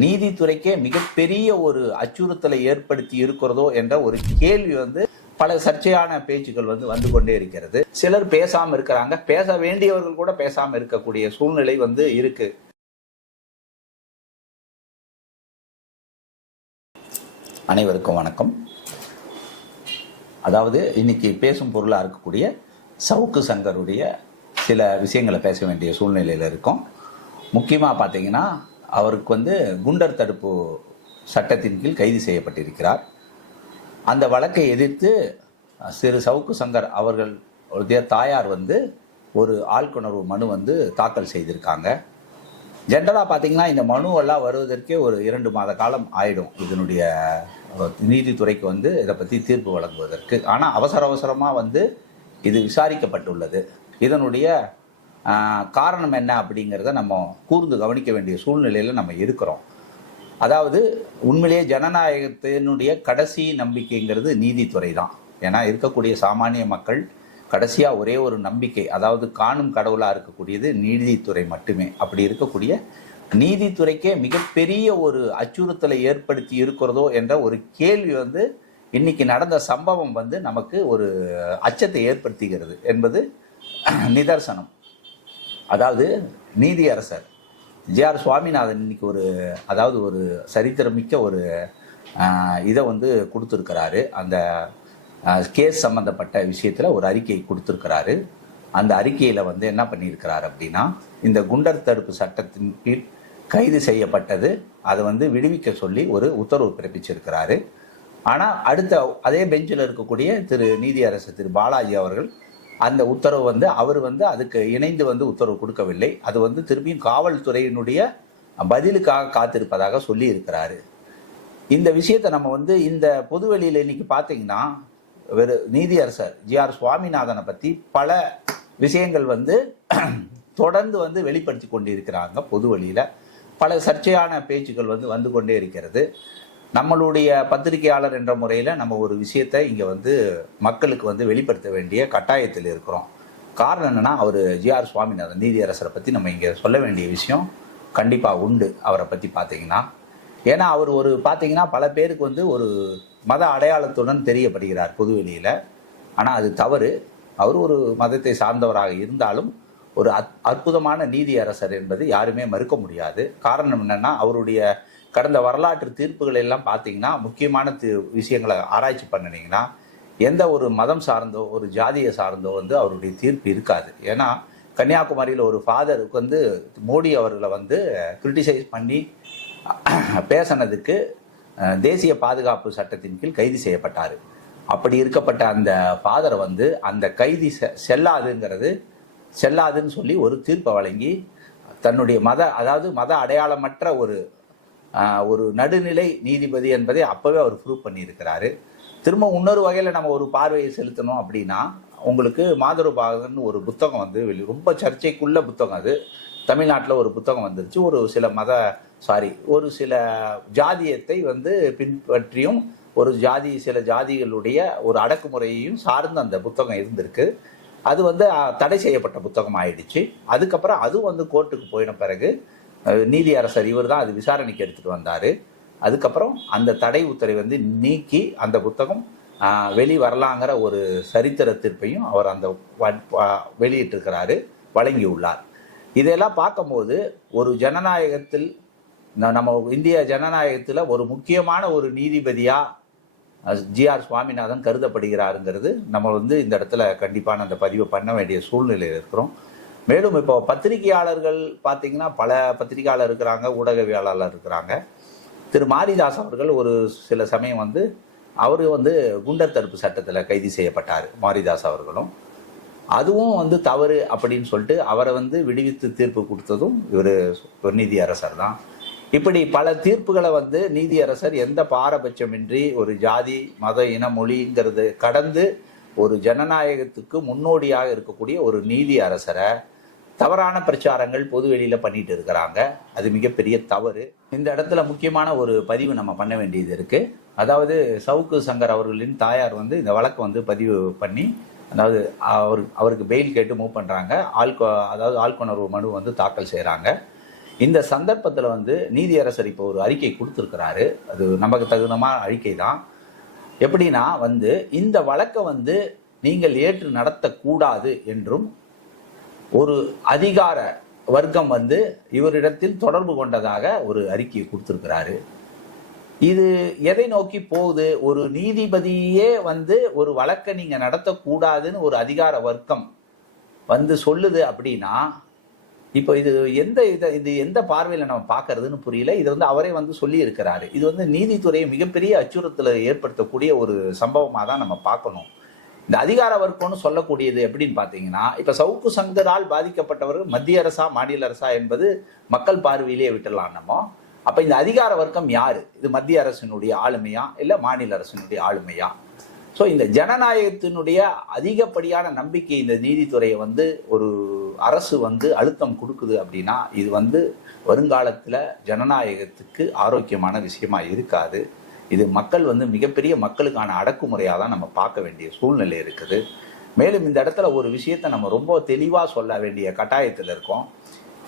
நீதித்துறைக்கே மிகப்பெரிய ஒரு அச்சுறுத்தலை ஏற்படுத்தி இருக்கிறதோ என்ற ஒரு கேள்வி வந்து பல சர்ச்சையான பேச்சுக்கள் வந்து வந்து கொண்டே இருக்கிறது. சிலர் பேசாம இருக்கிறாங்க. பேச வேண்டியவர்கள் கூட பேசாம இருக்கக்கூடிய சூழ்நிலை வந்து இருக்கு. அனைவருக்கும் வணக்கம். அதாவது இன்னைக்கு பேசும் பொருளா இருக்கக்கூடிய சவுக்கு சங்கருடைய சில விஷயங்களை பேச வேண்டிய சூழ்நிலையில் இருக்கும். முக்கியமாக பார்த்தீங்கன்னா அவருக்கு வந்து குண்டர் தடுப்பு சட்டத்தின் கீழ் கைது செய்யப்பட்டிருக்கிறார். அந்த வழக்கை எதிர்த்து சிறு சவுக்கு சங்கர் அவர்களுடைய தாயார் வந்து ஒரு ஆழ்குணர்வு மனு வந்து தாக்கல் செய்திருக்காங்க. ஜென்ரலாக பார்த்தீங்கன்னா இந்த மனுவெல்லாம் வருவதற்கே ஒரு இரண்டு மாத காலம் ஆயிடும். இதனுடைய நீதித்துறைக்கு வந்து இதை பற்றி தீர்ப்பு வழங்குவதற்கு. ஆனால் அவசர அவசரமாக வந்து இது விசாரிக்கப்பட்டுள்ளது. இதனுடைய காரணம் என்ன அப்படிங்கிறத நம்ம கூர்ந்து கவனிக்க வேண்டிய சூழ்நிலையில் நம்ம இருக்கிறோம். அதாவது உண்மையிலேயே ஜனநாயகத்தினுடைய கடைசி நம்பிக்கைங்கிறது நீதித்துறை தான். ஏன்னா இருக்கக்கூடிய சாமானிய மக்கள் கடைசியாக ஒரே ஒரு நம்பிக்கை அதாவது காணும் கடவுளாக இருக்கக்கூடியது நீதித்துறை மட்டுமே. அப்படி இருக்கக்கூடிய நீதித்துறைக்கே மிகப்பெரிய ஒரு அச்சுறுத்தலை ஏற்படுத்தி இருக்கிறதோ என்ற ஒரு கேள்வி வந்து இன்னைக்கு நடந்த சம்பவம் வந்து நமக்கு ஒரு அச்சத்தை ஏற்படுத்துகிறது என்பது நிதர்சனம். அதாவது நீதியரசர். ஜேஆர் சுவாமிநாதன் இன்னைக்கு ஒரு அதாவது ஒரு சரித்திரமிக்க ஒரு இதை வந்து கொடுத்துருக்கிறாரு. அந்த கேஸ் சம்பந்தப்பட்ட விஷயத்தில் ஒரு அறிக்கை கொடுத்துருக்கிறாரு. அந்த அறிக்கையில் வந்து என்ன பண்ணியிருக்கிறார் அப்படின்னா இந்த குண்டர் தடுப்பு சட்டத்தின் கீழ் கைது செய்யப்பட்டது. அதை வந்து விடுவிக்க சொல்லி ஒரு உத்தரவு பிறப்பிச்சிருக்கிறாரு. ஆனால் அடுத்த அதே பெஞ்சில் இருக்கக்கூடிய திரு நீதியரசர் திரு பாலாஜி அவர்கள் அந்த உத்தரவு வந்து அவர் வந்து அதுக்கு இணைந்து வந்து உத்தரவு கொடுக்கவில்லை. அது வந்து திரும்பியும் காவல்துறையினுடைய பதிலுக்காக காத்திருப்பதாக சொல்லி இருக்கிறாரு இந்த விஷயத்தை நம்ம வந்து இந்த பொதுவெளியில் இன்னைக்கு பார்த்தீங்கன்னா வெறு நீதியரசர் ஜி ஆர் சுவாமிநாதனை பற்றி பல விஷயங்கள் வந்து தொடர்ந்து வந்து வெளிப்படுத்தி கொண்டிருக்கிறாங்க பொதுவெளியில் பல சர்ச்சையான பேச்சுக்கள் வந்து வந்து கொண்டே இருக்கிறது. நம்மளுடைய பத்திரிகையாளர் என்ற முறையில் நம்ம ஒரு விஷயத்தை இங்கே வந்து மக்களுக்கு வந்து வெளிப்படுத்த வேண்டிய கட்டாயத்தில் இருக்கிறோம். காரணம் என்னென்னா அவர் ஜிஆர் சுவாமிநாதன் நீதியரசரை பற்றி நம்ம இங்கே சொல்ல வேண்டிய விஷயம் கண்டிப்பாக உண்டு அவரை பற்றி பார்த்தீங்கன்னா ஏன்னா அவர் ஒரு பார்த்தீங்கன்னா பல பேருக்கு வந்து ஒரு மத அடையாளத்துடன் தெரியப்படுகிறார் பொதுவெளியில். ஆனால் அது தவறு. அவர் ஒரு மதத்தை சார்ந்தவராக இருந்தாலும் ஒரு அத் அற்புதமான நீதியரசர் என்பது யாருமே மறுக்க முடியாது. காரணம் என்னென்னா அவருடைய கடந்த வரலாற்று தீர்ப்புகள் எல்லாம் பார்த்தீங்கன்னா முக்கியமான தி விஷயங்களை ஆராய்ச்சி பண்ணினீங்கன்னா எந்த ஒரு மதம் சார்ந்தோ ஒரு ஜாதியை சார்ந்தோ வந்து அவருடைய தீர்ப்பு இருக்காது. ஏன்னா கன்னியாகுமரியில் ஒரு ஃபாதருக்கு வந்து மோடி அவர்களை வந்து கிரிட்டிசைஸ் பண்ணி பேசினதுக்கு தேசிய பாதுகாப்பு சட்டத்தின் கீழ் கைது செய்யப்பட்டார். அப்படி இருக்கப்பட்ட அந்த ஃபாதரை வந்து அந்த கைதி செ- செல்லாதுங்கிறது செல்லாதுன்னு சொல்லி ஒரு தீர்ப்பை வழங்கி தன்னுடைய மத அதாவது மத அடையாளமற்ற ஒரு ஒரு நடுநிலை நீதிபதி என்பதை அப்போவே அவர் ப்ரூவ் பண்ணியிருக்கிறாரு. திரும்ப இன்னொரு வகையில் நம்ம ஒரு பார்வையை செலுத்தணும் அப்படின்னா உங்களுக்கு மாதருபாகன் ஒரு புத்தகம் வந்து வெளி ரொம்ப சர்ச்சைக்குள்ள புத்தகம் அது. தமிழ்நாட்டில் ஒரு புத்தகம் வந்துருச்சு. ஒரு சில மத சாரி ஒரு சில ஜாதியத்தை வந்து பின்பற்றியும் ஒரு ஜாதி சில ஜாதிகளுடைய ஒரு அடக்குமுறையையும் சார்ந்து அந்த புத்தகம் இருந்திருக்கு. அது வந்து தடை செய்யப்பட்ட புத்தகம் ஆயிடுச்சு. அதுக்கப்புறம் அதுவும் வந்து கோர்ட்டுக்கு போயின பிறகு நீதி அரசர் இவர் தான் அது விசாரணைக்கு எடுத்துகிட்டு வந்தார். அதுக்கப்புறம் அந்த தடை உத்தரவை வந்து நீக்கி அந்த புத்தகம் வெளி வரலாங்கிற ஒரு சரித்திர தீர்ப்பையும் அவர் அந்த வ- வெளியிட்டிருக்கிறாரு வழங்கியுள்ளார். இதெல்லாம் பார்க்கும்போது ஒரு ஜனநாயகத்தில் நம்ம இந்திய ஜனநாயகத்தில் ஒரு முக்கியமான ஒரு நீதிபதியாக ஜிஆர் சுவாமிநாதன் கருதப்படுகிறாருங்கிறது நம்ம வந்து இந்த இடத்துல கண்டிப்பான அந்த பதிவை பண்ண வேண்டிய சூழ்நிலையில் இருக்கிறோம். மேலும் இப்போ பத்திரிகையாளர்கள் பார்த்தீங்கன்னா பல பத்திரிகையாளர் இருக்கிறாங்க ஊடகவியலாளர் இருக்கிறாங்க. திரு மாரிதாஸ் அவர்கள் ஒரு சில சமயம் வந்து அவர் வந்து குண்டர் தடுப்பு சட்டத்தில் கைது செய்யப்பட்டார் மாரிதாஸ் அவர்களும். அதுவும் வந்து தவறு அப்படின்னு சொல்லிட்டு அவரை வந்து விடுவித்து தீர்ப்பு கொடுத்ததும் இவர் ஒரு நீதியரசர் தான். இப்படி பல தீர்ப்புகளை வந்து நீதியரசர் எந்த பாரபட்சமின்றி ஒரு ஜாதி மத இன மொழிங்கிறது கடந்து ஒரு ஜனநாயகத்துக்கு முன்னோடியாக இருக்கக்கூடிய ஒரு நீதி அரசரை தவறான பிரச்சாரங்கள் பொது வெளியில பண்ணிட்டு இருக்கிறாங்க. அது மிகப்பெரிய தவறு. இந்த இடத்துல முக்கியமான ஒரு பதிவு நம்ம பண்ண வேண்டியது இருக்கு. அதாவது சவுக்கு சங்கர் அவர்களின் தாயார் வந்து இந்த வழக்கு வந்து பதிவு பண்ணி அதாவது அவர் அவருக்கு பெயில் கேட்டு மூவ் பண்ணுறாங்க ஆள்கொ அதாவது ஆள்கொணர்வு மனு வந்து தாக்கல் செய்கிறாங்க இந்த சந்தர்ப்பத்தில் வந்து நீதியரசர் இப்போ ஒரு அறிக்கை கொடுத்துருக்கிறாரு. அது நமக்கு தகுந்தமான அறிக்கை தான். எப்படின்னா வந்து இந்த வழக்கை வந்து நீங்கள் ஏற்று நடத்தக்கூடாது என்றும் ஒரு அதிகார வர்க்கம் வந்து இவரிடத்தில் தொடர்பு கொண்டதாக ஒரு அறிக்கையை கொடுத்துருக்கிறாரு. இது எதை நோக்கி போகுது? ஒரு நீதிபதியே வந்து ஒரு வழக்கை நீங்கள் நடத்தக்கூடாதுன்னு ஒரு அதிகார வர்க்கம் வந்து சொல்லுது அப்படின்னா இப்போ இது எந்த இதை இது எந்த பார்வையில் நம்ம பார்க்கறதுன்னு புரியல. இது வந்து அவரே வந்து சொல்லி இருக்கிறாரு இது வந்து நீதித்துறையை மிகப்பெரிய அச்சுறுத்தலை ஏற்படுத்தக்கூடிய ஒரு சம்பவமாக தான் நம்ம பார்க்கணும். இந்த அதிகார வர்க்கம்னு சொல்லக்கூடியது எப்படின்னு பார்த்தீங்கன்னா இப்போ சவுக்கு சங்கரால் பாதிக்கப்பட்டவர்கள் மத்திய அரசா மாநில அரசா என்பது மக்கள் பார்வையிலேயே விட்டுடலாம் நம்ம. அப்போ இந்த அதிகார வர்க்கம் யார்? இது மத்திய அரசினுடைய ஆளுமையா? இல்லை மாநில அரசினுடைய ஆளுமையா? ஸோ இந்த ஜனநாயகத்தினுடைய அதிகப்படியான நம்பிக்கை இந்த நீதித்துறையை வந்து ஒரு அரசு வந்து அழுத்தம் கொடுக்குது அப்படின்னா இது வந்து வருங்காலத்தில் ஜனநாயகத்துக்கு ஆரோக்கியமான விஷயமா இருக்காது. இது மக்கள் வந்து மிகப்பெரிய மக்களுக்கான அடக்குமுறையாக தான் நம்ம பார்க்க வேண்டிய சூழ்நிலை இருக்குது. மேலும் இந்த இடத்துல ஒரு விஷயத்தை நம்ம ரொம்ப தெளிவாக சொல்ல வேண்டிய கட்டாயத்தில் இருக்கோம்.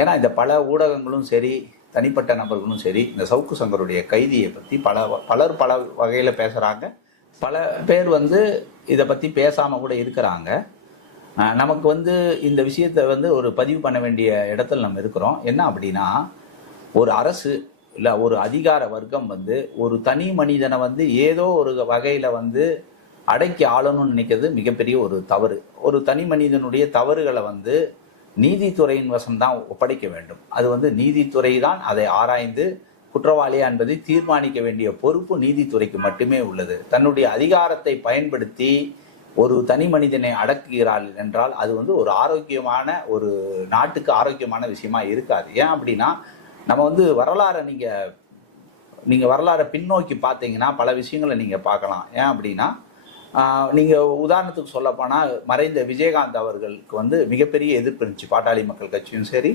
ஏன்னா இந்த பல ஊடகங்களும் சரி தனிப்பட்ட நபர்களும் சரி இந்த சவுக்கு சங்கருடைய கைதியை பற்றி பல பலர் பல வகையில் பேசுகிறாங்க பல பேர் வந்து இதை பற்றி பேசாமல் கூட இருக்கிறாங்க. நமக்கு வந்து இந்த விஷயத்தை வந்து ஒரு பதிவு பண்ண வேண்டிய இடத்துல நம்ம இருக்கிறோம். என்ன அப்படின்னா ஒரு அரசு இல்லை ஒரு அதிகார வர்க்கம் வந்து ஒரு தனி மனிதனை வந்து ஏதோ ஒரு வகையில் வந்து அடக்கி ஆளணும்னு நினைக்கிறது மிகப்பெரிய ஒரு தவறு. ஒரு தனி மனிதனுடைய தவறுகளை வந்து நீதித்துறையின் வசம்தான் ஒப்படைக்க வேண்டும். அது வந்து நீதித்துறை தான் அதை ஆராய்ந்து குற்றவாளியா என்பதை தீர்மானிக்க வேண்டிய பொறுப்பு நீதித்துறைக்கு மட்டுமே உள்ளது. தன்னுடைய அதிகாரத்தை பயன்படுத்தி ஒரு தனி மனிதனை அடக்குகிறாள் என்றால் அது வந்து ஒரு ஆரோக்கியமான ஒரு நாட்டுக்கு ஆரோக்கியமான விஷயமா இருக்காது. ஏன் அப்படின்னா நம்ம வந்து வரலாறை நீங்கள் நீங்கள் வரலாறை பின்னோக்கி பார்த்தீங்கன்னா பல விஷயங்களை நீங்கள் பார்க்கலாம். ஏன் அப்படின்னா நீங்கள் உதாரணத்துக்கு சொல்லப்போனால் மறைந்த விஜயகாந்த் அவர்களுக்கு வந்து மிகப்பெரிய எதிர்ப்பு இருந்துச்சு. பாட்டாளி மக்கள் கட்சியும் சரி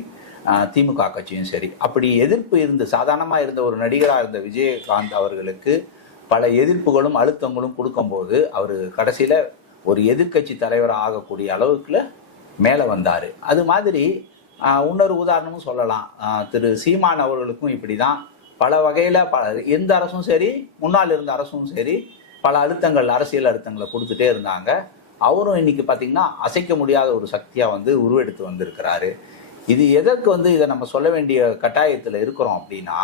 திமுக கட்சியும் சரி. அப்படி எதிர்ப்பு இருந்து சாதாரணமாக இருந்த ஒரு நடிகராக இருந்த விஜயகாந்த் அவர்களுக்கு பல எதிர்ப்புகளும் அழுத்தங்களும் கொடுக்கும்போது அவர் கடைசியில் ஒரு எதிர்க்கட்சி தலைவராக ஆகக்கூடிய அளவுக்குல மேலே வந்தார். அது மாதிரி இன்னொரு உதாரணமும் சொல்லலாம். திரு சீமான் அவர்களுக்கும் இப்படி தான் பல வகையில் பல எந்த அரசும் சரி முன்னால் இருந்த அரசும் சரி பல அழுத்தங்கள் அரசியல் அழுத்தங்களை கொடுத்துட்டே இருந்தாங்க. அவரும் இன்னைக்கு பார்த்தீங்கன்னா அசைக்க முடியாத ஒரு சக்தியாக வந்து உருவெடுத்து வந்திருக்கிறாரு. இது எதற்கு வந்து இதை நம்ம சொல்ல வேண்டிய கட்டாயத்தில் இருக்கிறோம் அப்படின்னா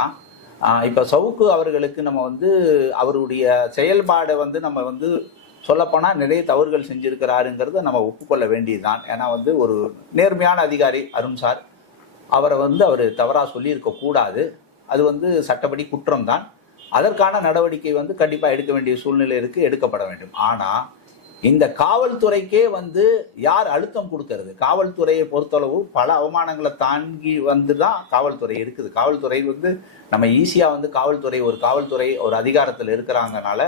இப்போ சவுக்கு அவர்களுக்கு நம்ம வந்து அவருடைய செயல்பாடை வந்து நம்ம வந்து சொல்லப்போனால் நிறைய தவறுகள் செஞ்சுருக்கிறாருங்கிறத நம்ம ஒப்புக்கொள்ள வேண்டியதுதான். ஏன்னா வந்து ஒரு நேர்மையான அதிகாரி அருண் சார் அவரை வந்து அவர் தவறாக சொல்லியிருக்க கூடாது. அது வந்து சட்டப்படி குற்றம் தான் அதற்கான நடவடிக்கை வந்து கண்டிப்பாக எடுக்க வேண்டிய சூழ்நிலை எடுக்கப்பட வேண்டும். ஆனால் இந்த காவல்துறைக்கே வந்து யார் அழுத்தம் கொடுக்கறது? காவல்துறையை பொறுத்தளவு பல அவமானங்களை தாங்கி வந்து தான் காவல்துறை இருக்குது. காவல்துறை வந்து நம்ம ஈஸியாக வந்து காவல்துறை ஒரு காவல்துறை ஒரு அதிகாரத்தில் இருக்கிறாங்கனால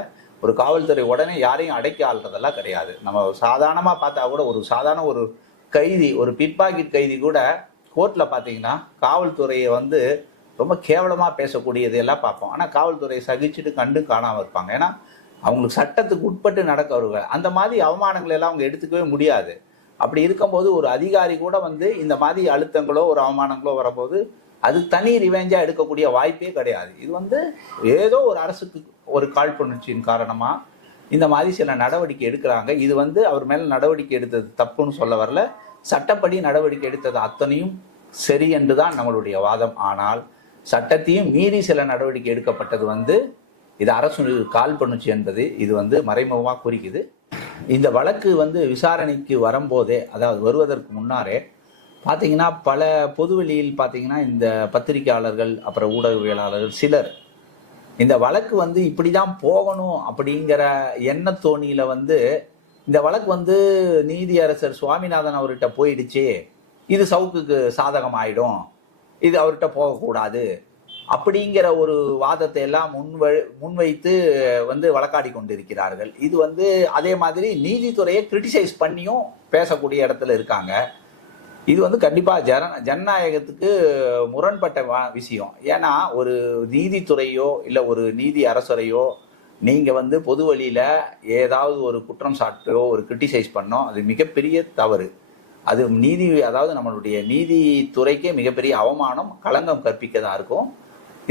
ஒரு காவல்துறை உடனே யாரையும் அடைக்க ஆள்றதெல்லாம் கிடையாது. நம்ம சாதாரணமாக பார்த்தா கூட ஒரு சாதாரண ஒரு கைதி ஒரு பிட்பாக்கெட் கைதி கூட கோர்ட்டில் பார்த்தீங்கன்னா காவல்துறையை வந்து ரொம்ப கேவலமாக பேசக்கூடியது எல்லாம் பார்ப்போம். ஆனால் காவல்துறையை சகிச்சுட்டு கண்டு காணாமல் இருப்பாங்க. ஏன்னா அவங்களுக்கு சட்டத்துக்கு உட்பட்டு நடக்கவர்கள் அந்த மாதிரி அவமானங்களை எல்லாம் அவங்க எடுத்துக்கவே முடியாது. அப்படி இருக்கும்போது ஒரு அதிகாரி கூட வந்து இந்த மாதிரி அழுத்தங்களோ ஒரு அவமானங்களோ வரும்போது அது தனி ரிவெஞ்சா எடுக்கக்கூடிய வாய்ப்பே கிடையாது. இது வந்து ஏதோ ஒரு அரசுக்கு ஒரு காழ்ப்புணர்ச்சியின் காரணமா இந்த மாதிரி சில நடவடிக்கை எடுக்கிறாங்க. இது வந்து அவர் மேல நடவடிக்கை எடுத்தது தப்புன்னு சொல்ல வரல. சட்டப்படி நடவடிக்கை எடுத்தது அத்தனையும் சரி என்று தான் நம்மளுடைய வாதம். ஆனால் சட்டத்தையும் மீறி சில நடவடிக்கை எடுக்கப்பட்டது வந்து இது அரசு கால் பண்ணுச்சு என்பது இது வந்து மறைமுகமாக குறிக்குது. இந்த வழக்கு வந்து விசாரணைக்கு வரும்போதே அதாவது வருவதற்கு முன்னாரே பார்த்தீங்கன்னா பல பொதுவெளியில் பார்த்தீங்கன்னா இந்த பத்திரிகையாளர்கள் அப்புறம் ஊடகவியலாளர்கள் சிலர் இந்த வழக்கு வந்து இப்படி தான் போகணும் அப்படிங்கிற எண்ணத்தோணியில வந்து இந்த வழக்கு வந்து நீதியரசர் சுவாமிநாதன் அவர்கிட்ட போயிடுச்சு இது சவுக்குக்கு சாதகம் ஆயிடும் இது அவர்கிட்ட போகக்கூடாது அப்படிங்கிற ஒரு வாதத்தை எல்லாம் முன்வ முன்வைத்து வந்து வழக்காடி கொண்டிருக்கிறார்கள். இது வந்து அதே மாதிரி நீதித்துறையை கிரிட்டிசைஸ் பண்ணியும் பேசக்கூடிய இடத்துல இருக்காங்க. இது வந்து கண்டிப்பாக ஜன ஜனநாயகத்துக்கு முரண்பட்ட விஷயம். ஏன்னா ஒரு நீதித்துறையோ இல்லை ஒரு நீதி அரசரையோ நீங்கள் வந்து பொது வழியில் ஏதாவது ஒரு குற்றம் சாட்டோ ஒரு கிரிட்டிசைஸ் பண்ணோம் அது மிகப்பெரிய தவறு. அது நீதி அதாவது நம்மளுடைய நீதித்துறைக்கே மிகப்பெரிய அவமானம் களங்கம் கற்பிக்க தான் இருக்கும்.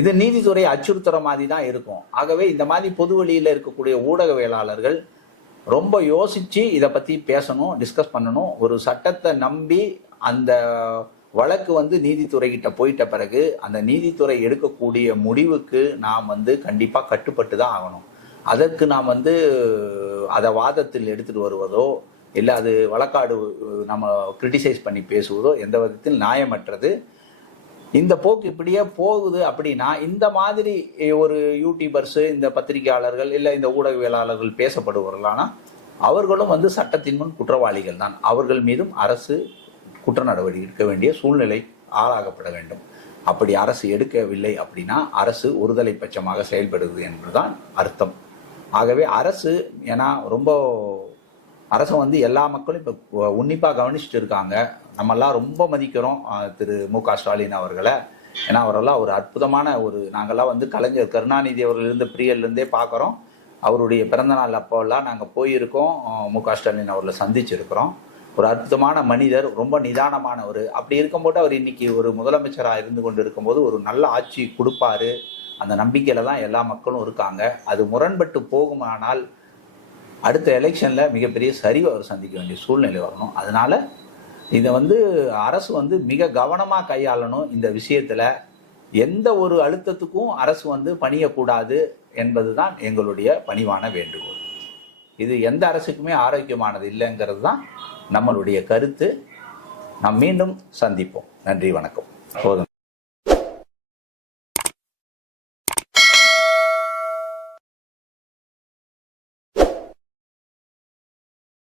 இது நீதித்துறை அச்சுறுத்துற மாதிரி தான் இருக்கும். ஆகவே இந்த மாதிரி பொது வழியில் இருக்கக்கூடிய ஊடகவியலாளர்கள் ரொம்ப யோசித்து இதை பற்றி பேசணும் டிஸ்கஸ் பண்ணணும். ஒரு சட்டத்தை நம்பி அந்த வழக்கு வந்து நீதித்துறைகிட்ட போயிட்ட பிறகு அந்த நீதித்துறை எடுக்கக்கூடிய முடிவுக்கு நாம் வந்து கண்டிப்பாக கட்டுப்பட்டு தான் ஆகணும். அதற்கு நாம் வந்து அதை வாதத்தில் எடுத்துகிட்டு வருவதோ இல்லை அது வழக்காடு நம்ம கிரிட்டிசைஸ் பண்ணி பேசுவதோ எந்த விதத்தில் நியாயமற்றது. இந்த போக்கு இப்படியே போகுது அப்படின்னா இந்த மாதிரி ஒரு யூடியூபர்ஸு இந்த பத்திரிகையாளர்கள் இல்லை இந்த ஊடகவியலாளர்கள் பேசப்படுவார்களானா அவர்களும் வந்து சட்டத்தின் முன் குற்றவாளிகள் தான். அவர்கள் மீதும் அரசு குற்ற நடவடிக்கை எடுக்க வேண்டிய சூழ்நிலை ஆளாகப்பட வேண்டும். அப்படி அரசு எடுக்கவில்லை அப்படின்னா அரசு ஒருதலை பட்சமாக செயல்படுது என்றுதான் அர்த்தம். ஆகவே அரசு ஏன்னா ரொம்ப அரசு வந்து எல்லா மக்களும் இப்போ உன்னிப்பாக கவனிச்சுட்டு இருக்காங்க நம்மெல்லாம் ரொம்ப மதிக்கிறோம் திரு மு க ஸ்டாலின் அவர்களை. ஏன்னா அவரெல்லாம் ஒரு அற்புதமான ஒரு நாங்கள்லாம் வந்து கலைஞர் கருணாநிதி அவர்களிருந்து பிரியல்லேருந்தே பார்க்குறோம் அவருடைய பிறந்தநாள் அப்போல்லாம் நாங்கள் போயிருக்கோம். மு க ஸ்டாலின் அவர்களை சந்திச்சிருக்கிறோம். ஒரு அற்புதமான மனிதர் ரொம்ப நிதானமானவர். அப்படி இருக்கும்போது அவர் இன்னைக்கு ஒரு முதலமைச்சராக இருந்து கொண்டு இருக்கும்போது ஒரு நல்ல ஆட்சி கொடுப்பாரு. அந்த நம்பிக்கையில தான் எல்லா மக்களும் இருக்காங்க. அது முரண்பட்டு போகுமானால் அடுத்த எலெக்ஷனில் மிகப்பெரிய சரிவை அவர் சந்திக்க வேண்டிய சூழ்நிலை வரணும். அதனால இதை வந்து அரசு வந்து மிக கவனமாக கையாளணும். இந்த விஷயத்தில் எந்த ஒரு அழுத்தத்துக்கும் அரசு வந்து பணியக்கூடாது என்பது தான் எங்களுடைய பணிவான வேண்டுகோள். இது எந்த அரசுக்குமே ஆரோக்கியமானது இல்லைங்கிறது தான் நம்மளுடைய கருத்து நாம் மீண்டும் சந்திப்போம். நன்றி வணக்கம். போதும்.